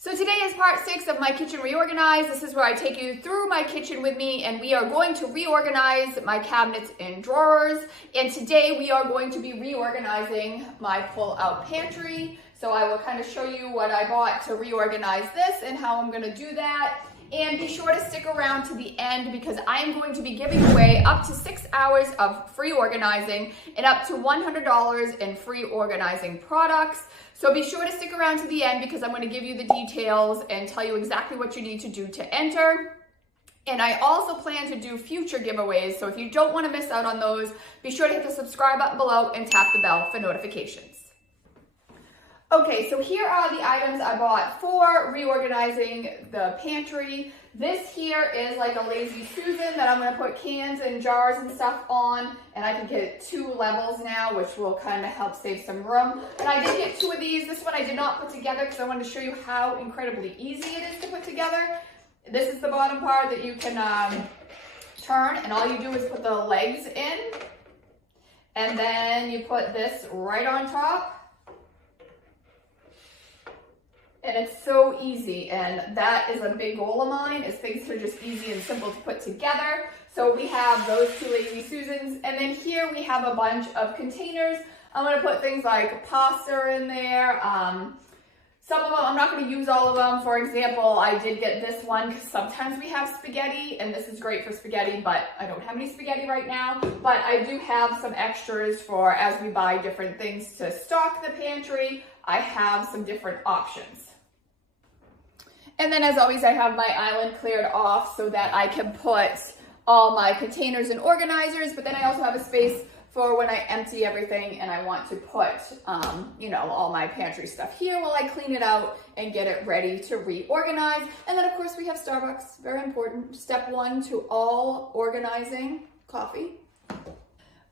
So today is part 6 of my Kitchen Reorganized. This is where I take you through my kitchen with me, and we are going to reorganize my cabinets and drawers. And today we are going to be reorganizing my pull-out pantry. So I will kind of show you what I bought to reorganize this and how I'm going to do that. And be sure to stick around to the end because I am going to be giving away up to 6 hours of free organizing and up to $100 in free organizing products. So be sure to stick around to the end because I'm going to give you the details and tell you exactly what you need to do to enter. And I also plan to do future giveaways. So if you don't want to miss out on those, be sure to hit the subscribe button below and tap the bell for notifications. Okay, so here are the items I bought for reorganizing the pantry. This here is like a Lazy Susan that I'm going to put cans and jars and stuff on, and I can get 2 levels now, which will kind of help save some room. And I did get 2 of these. This one I did not put together because I wanted to show you how incredibly easy it is to put together. This is the bottom part that you can turn, and all you do is put the legs in, and then you put this right on top. And it's so easy, and that is a big goal of mine, is things that are just easy and simple to put together. So we have those 2 Lazy Susans, and then here we have a bunch of containers. I'm going to put things like pasta in there. Some of them, I'm not going to use all of them. For example, I did get this one because sometimes we have spaghetti, and this is great for spaghetti, but I don't have any spaghetti right now. But I do have some extras for as we buy different things to stock the pantry. I have some different options. And then as always, I have my island cleared off so that I can put all my containers and organizers, but then I also have a space for when I empty everything and I want to put, all my pantry stuff here while I clean it out and get it ready to reorganize. And then of course we have Starbucks, very important. Step 1 to all organizing, coffee.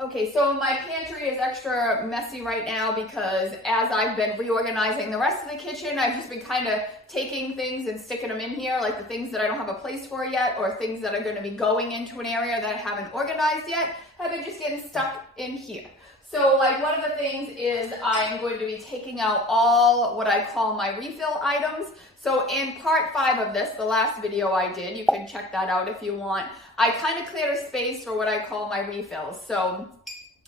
Okay, so my pantry is extra messy right now because as I've been reorganizing the rest of the kitchen, I've just been kind of taking things and sticking them in here, like the things that I don't have a place for yet, or things that are going to be going into an area that I haven't organized yet, have been just getting stuck in here. So like one of the things is I'm going to be taking out all what I call my refill items. So in part 5 of this, the last video I did, you can check that out if you want, I kind of cleared a space for what I call my refills. So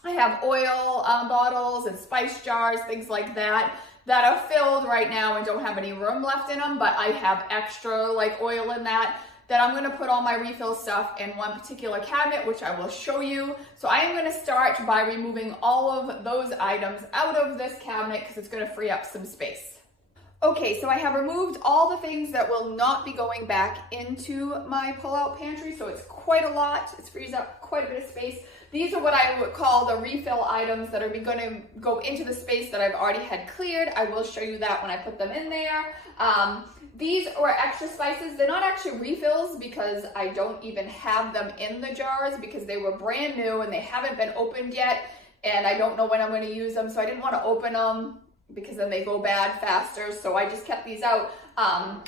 I have oil bottles and spice jars, things like that, that are filled right now and don't have any room left in them, but I have extra like oil in that I'm going to put all my refill stuff in one particular cabinet, which I will show you. So I am going to start by removing all of those items out of this cabinet because it's going to free up some space. Okay, so I have removed all the things that will not be going back into my pull-out pantry, so it's quite a lot. It frees up quite a bit of space. These are what I would call the refill items that are going to go into the space that I've already had cleared. I will show you that when I put them in there. These are extra spices. They're not actually refills because I don't even have them in the jars because they were brand new and they haven't been opened yet, and I don't know when I'm going to use them, so I didn't want to open them because then they go bad faster, so I just kept these out. I'm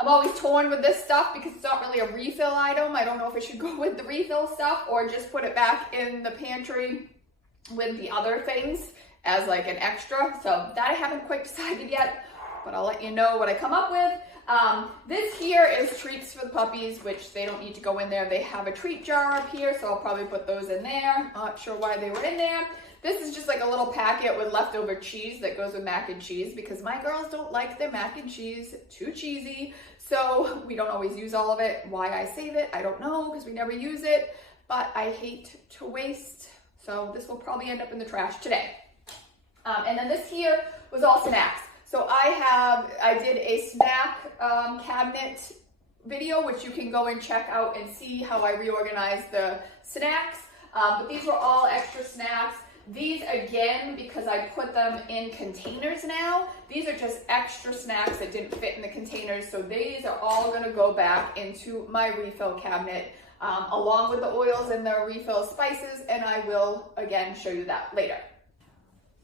always torn with this stuff because it's not really a refill item. I don't know if it should go with the refill stuff or just put it back in the pantry with the other things as like an extra. So that I haven't quite decided yet, but I'll let you know what I come up with. This here is treats for the puppies, which they don't need to go in there. They have a treat jar up here, so I'll probably put those in there. Not sure why they were in there. This is just like a little packet with leftover cheese that goes with mac and cheese because my girls don't like their mac and cheese too cheesy. So we don't always use all of it. Why I save it, I don't know because we never use it, but I hate to waste. So this will probably end up in the trash today. And then this here was all snacks. So I did a snack cabinet video, which you can go and check out and see how I reorganized the snacks. But these were all extra snacks. These, again, because I put them in containers now, these are just extra snacks that didn't fit in the containers. So these are all going to go back into my refill cabinet along with the oils and the refill spices. And I will, again, show you that later.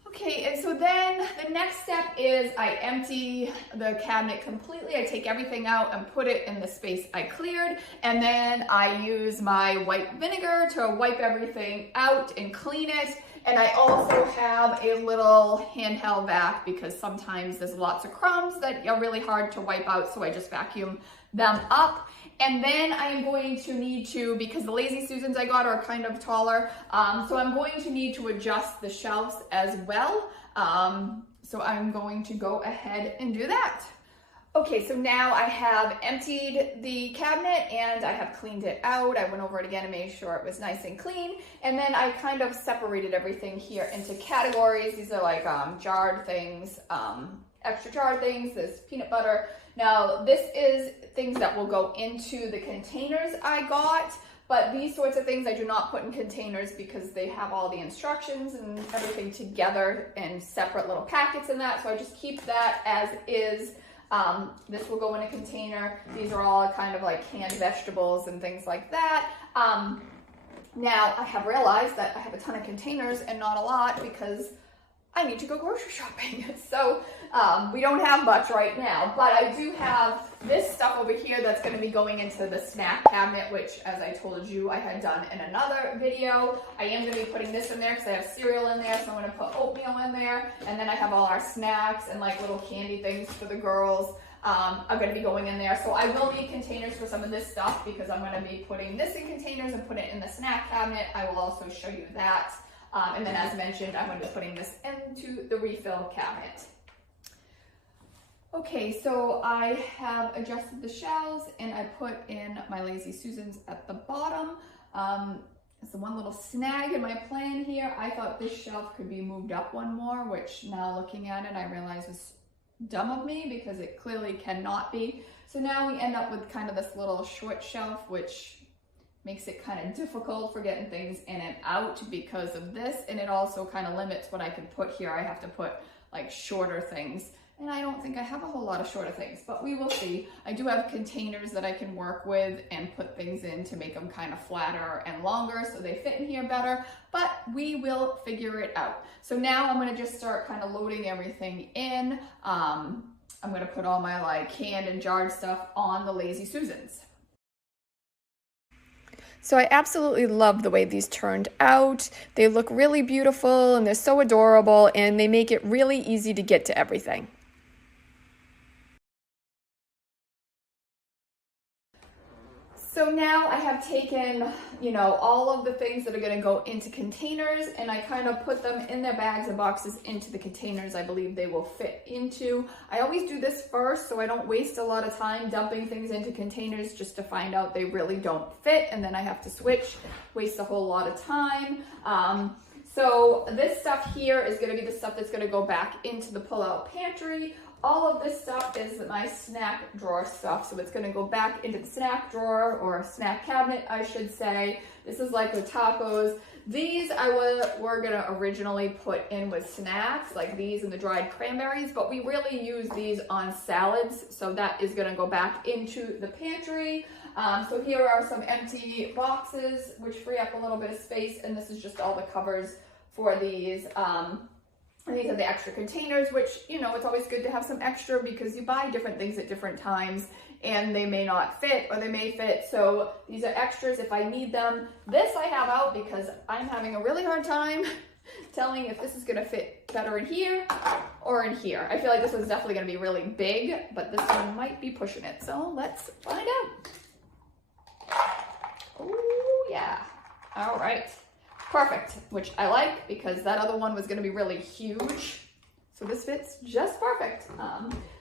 Okay, and so then the next step is I empty the cabinet completely. I take everything out and put it in the space I cleared, and then I use my white vinegar to wipe everything out and clean it. And I also have a little handheld vac because sometimes there's lots of crumbs that are really hard to wipe out, so I just vacuum them up. And then I am going to need to, because the Lazy Susans I got are kind of taller, so I'm going to need to adjust the shelves as well. So I'm going to go ahead and do that. Okay, so now I have emptied the cabinet and I have cleaned it out. I went over it again and made sure it was nice and clean. And then I kind of separated everything here into categories. These are like jarred things, extra jarred things, this peanut butter. Now, this is things that will go into the containers I got, but these sorts of things I do not put in containers because they have all the instructions and everything together in separate little packets and that, so I just keep that as is. This will go in a container. These are all kind of like canned vegetables and things like that. Now, I have realized that I have a ton of containers and not a lot because I need to go grocery shopping. So we don't have much right now, but I do have this stuff over here that's going to be going into the snack cabinet, which, as I told you, I had done in another video. I am going to be putting this in there because I have cereal in there, so I'm going to put oatmeal in there, and then I have all our snacks and like little candy things for the girls are going to be going in there. So I will need containers for some of this stuff because I'm going to be putting this in containers and put it in the snack cabinet. I will also show you that. And then, as mentioned, I'm going to be putting this into the refill cabinet. Okay, so I have adjusted the shelves and I put in my Lazy Susans at the bottom. It's the one little snag in my plan here. I thought this shelf could be moved up one more, which now looking at it, I realize is dumb of me because it clearly cannot be. So now we end up with kind of this little short shelf, which makes it kind of difficult for getting things in and out because of this, and it also kind of limits what I can put here. I have to put like shorter things, and I don't think I have a whole lot of shorter things, but we will see. I do have containers that I can work with and put things in to make them kind of flatter and longer so they fit in here better, but we will figure it out. So now I'm going to just start kind of loading everything in. I'm going to put all my like canned and jarred stuff on the Lazy Susans. So I absolutely love the way these turned out. They look really beautiful and they're so adorable and they make it really easy to get to everything. So now I have taken, all of the things that are going to go into containers and I kind of put them in their bags and boxes into the containers I believe they will fit into. I always do this first so I don't waste a lot of time dumping things into containers just to find out they really don't fit and then I have to switch, waste a whole lot of time. So this stuff here is going to be the stuff that's going to go back into the pull-out pantry. All of this stuff is my snack drawer stuff, so it's going to go back into the snack drawer or snack cabinet, I should say. This is like the tacos. These were going to originally put in with snacks, like these and the dried cranberries, but we really use these on salads, so that is going to go back into the pantry. So here are some empty boxes, which free up a little bit of space, and this is just all the covers for these. And these are the extra containers, which, it's always good to have some extra because you buy different things at different times and they may not fit or they may fit. So these are extras if I need them. This I have out because I'm having a really hard time telling if this is going to fit better in here or in here. I feel like this one's definitely going to be really big, but this one might be pushing it. So let's find out. Oh, yeah. All right. Perfect, which I like because that other one was going to be really huge. So this fits just perfect.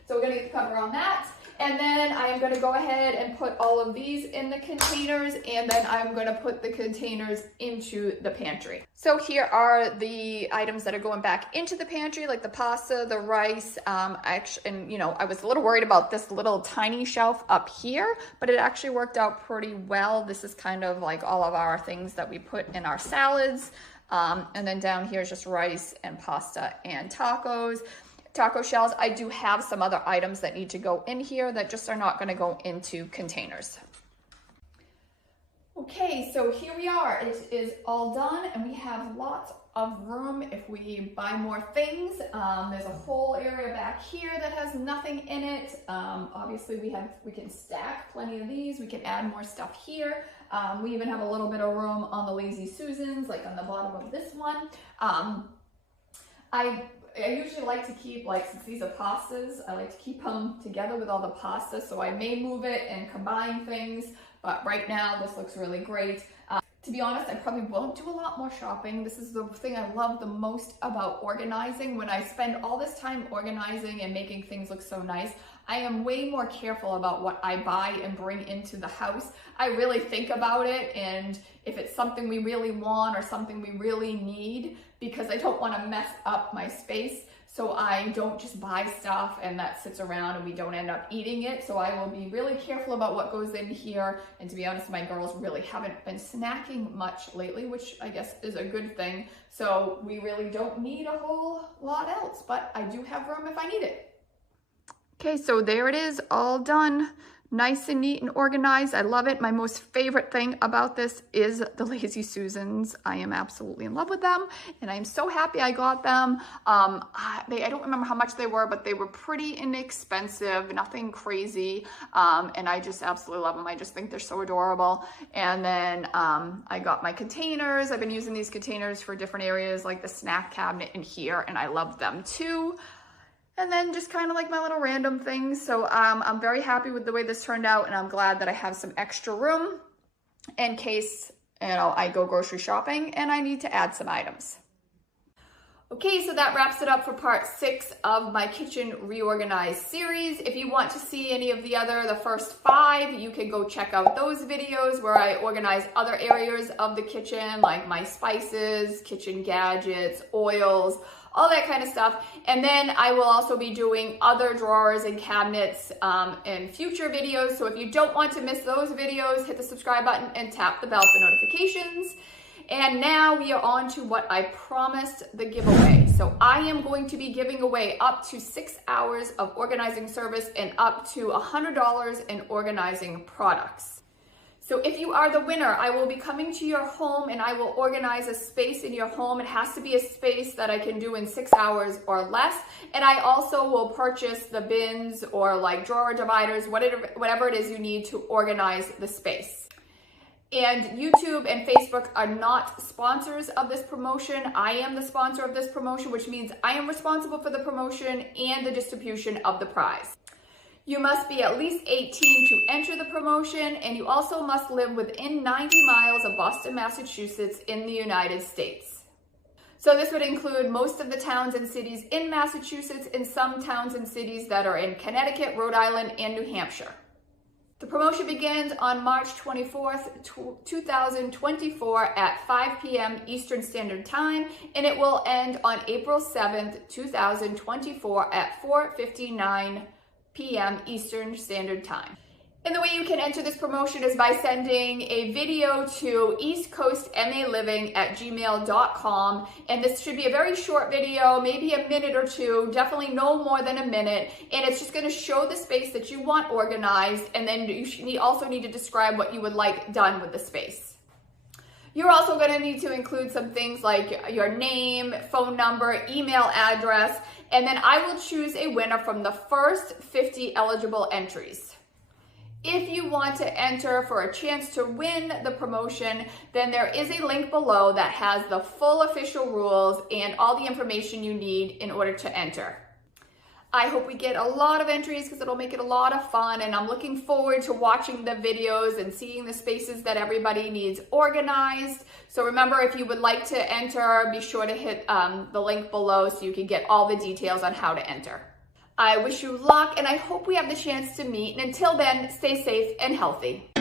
So we're going to get the cover on that. And then I am going to go ahead and put all of these in the containers, and then I'm going to put the containers into the pantry. So here are the items that are going back into the pantry, like the pasta, the rice, I was a little worried about this little tiny shelf up here, but it actually worked out pretty well. This is kind of like all of our things that we put in our salads. And then down here is just rice and pasta and tacos. Taco shells. I do have some other items that need to go in here that just are not going to go into containers. Okay, so here we are. It is all done and we have lots of room if we buy more things. There's a whole area back here that has nothing in it. Obviously we can stack plenty of these. We can add more stuff here. We even have a little bit of room on the Lazy Susans, like on the bottom of this one. I usually like to keep, like, since these are pastas, I like to keep them together with all the pasta, so I may move it and combine things, but right now this looks really great. To be honest, I probably won't do a lot more shopping. This is the thing I love the most about organizing. When I spend all this time organizing and making things look so nice, I am way more careful about what I buy and bring into the house. I really think about it, and if it's something we really want or something we really need, because I don't want to mess up my space. So I don't just buy stuff and that sits around and we don't end up eating it. So I will be really careful about what goes in here. And to be honest, my girls really haven't been snacking much lately, which I guess is a good thing. So we really don't need a whole lot else, but I do have room if I need it. Okay, so there it is, all done. Nice and neat and organized. I love it. My most favorite thing about this is the Lazy Susans. I am absolutely in love with them, and I'm so happy I got them. I don't remember how much they were, but they were pretty inexpensive, nothing crazy, and I just absolutely love them. I just think they're so adorable. And then I got my containers. I've been using these containers for different areas, like the snack cabinet in here, and I love them too. And then just kind of like my little random things. So I'm very happy with the way this turned out, and I'm glad that I have some extra room in case, you know, I go grocery shopping and I need to add some items. Okay, so that wraps it up for part 6 of my Kitchen Reorganized series. If you want to see any of the first 5, you can go check out those videos where I organize other areas of the kitchen, like my spices, kitchen gadgets, oils, all that kind of stuff. And then I will also be doing other drawers and cabinets in future videos. So if you don't want to miss those videos, hit the subscribe button and tap the bell for notifications. And now we are on to what I promised, the giveaway. So I am going to be giving away up to 6 hours of organizing service and up to $100 in organizing products. So if you are the winner, I will be coming to your home and I will organize a space in your home. It has to be a space that I can do in 6 hours or less. And I also will purchase the bins or like drawer dividers, whatever it is you need to organize the space. And YouTube and Facebook are not sponsors of this promotion. I am the sponsor of this promotion, which means I am responsible for the promotion and the distribution of the prize. You must be at least 18 to enter the promotion, and you also must live within 90 miles of Boston, Massachusetts in the United States. So this would include most of the towns and cities in Massachusetts and some towns and cities that are in Connecticut, Rhode Island, and New Hampshire. The promotion begins on March 24th, 2024 at 5 p.m. Eastern Standard Time, and it will end on April 7th, 2024 at 4:59 p.m. Eastern Standard Time. And the way you can enter this promotion is by sending a video to eastcoastmaliving@gmail.com. And this should be a very short video, maybe a minute or two, definitely no more than a minute. And it's just gonna show the space that you want organized. And then you also need to describe what you would like done with the space. You're also gonna need to include some things like your name, phone number, email address, and then I will choose a winner from the first 50 eligible entries. If you want to enter for a chance to win the promotion, then there is a link below that has the full official rules and all the information you need in order to enter. I hope we get a lot of entries because it'll make it a lot of fun, and I'm looking forward to watching the videos and seeing the spaces that everybody needs organized. So remember, if you would like to enter, be sure to hit the link below so you can get all the details on how to enter. I wish you luck, and I hope we have the chance to meet. And until then, stay safe and healthy.